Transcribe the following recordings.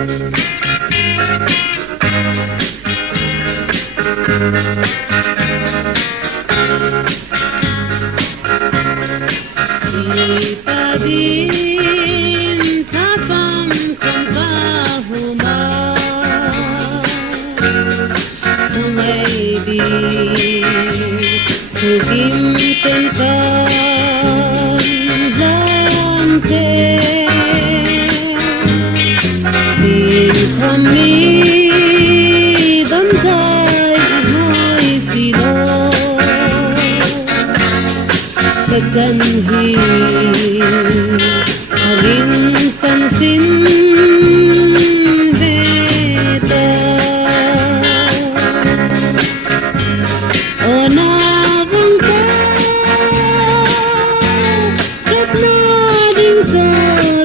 Kita din tapang kong kahuma Ngay đi Thu kim tên con gian thế Xin không mi đón dài hai xì đô Bất chân hi Hagin chân xin về ta Ô na vang ta Kết na đinh ta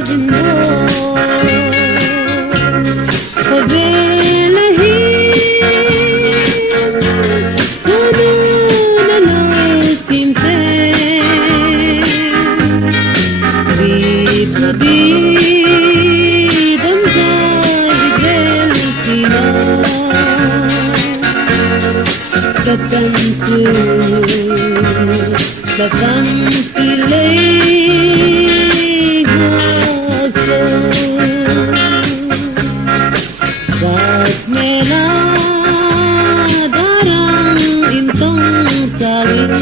vinh mô Cô về là hi Cô đưa na nơi xin thế Vì thu đi đón dài vì ghê xì nó Các chân tư đã vắng kỳ lấy hoa sâu Giọt mê la darang in tông tawin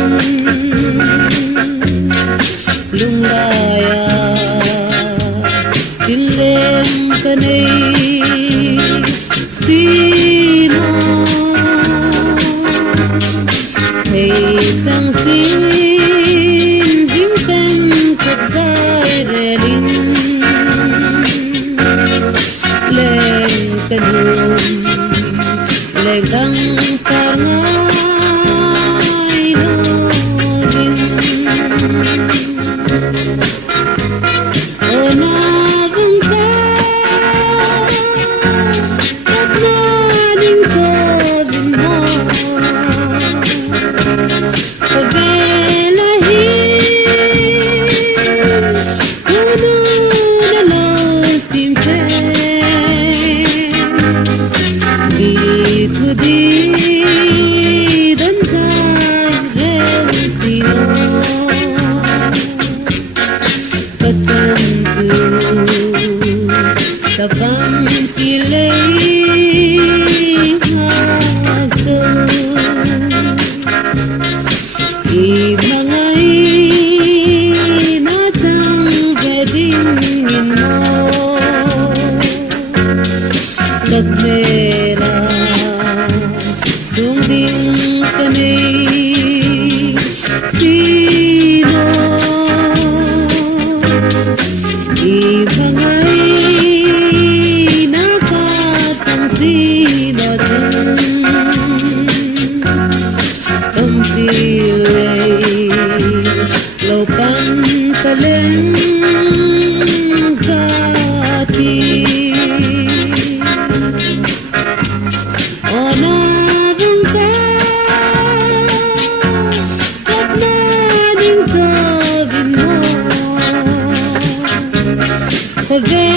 Lung raya tin lên cái này sino Thầy chẳng xin vĩnh tên cuộc dài rè linh Lên tên hồn Lên đăng phar ngay hồn Ô na vang ta Các na đinh ta vinh mô Cô về là hi Cô đưa đã lời xin thế Vì thu đi đón dài rêu xì ngô Bất chân tư ta vắng kỳ lấy hoa sâu Khi mà ngay nó chẳng về đinh nghìn mô Giấc mê là xuống đinh cái này xì nô Khi mà ngay nó có chẳng xì nô chân Đông tiêu ấy lâu bắn ta lên ca thi Ô na vang ta Các na đinh ta vinh mô Cô về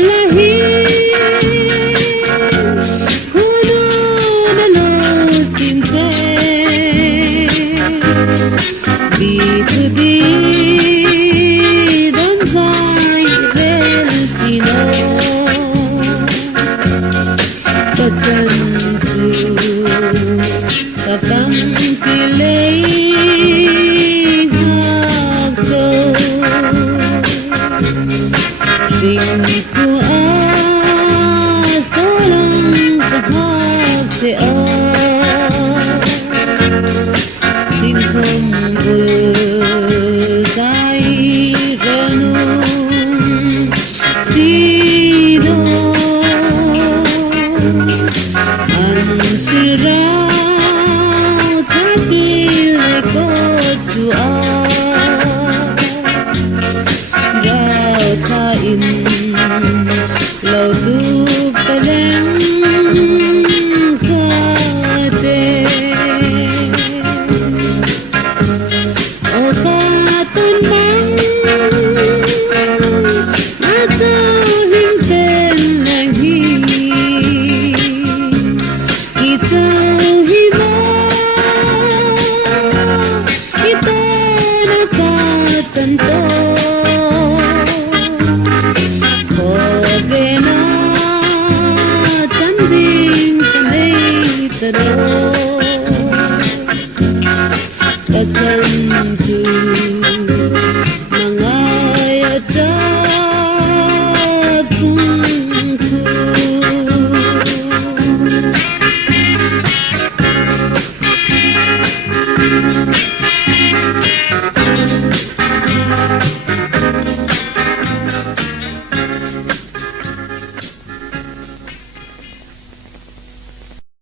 là hi Cô đưa đã lời xin thế Vì thu đi đón dài về xì nô Bất chân tư ta vắng kỳ lấy hoa sâu Tình của sarang kahag se Xin không vừa tay renung Sino An sirao tapil ko sua Rao thain lâu tu ta lên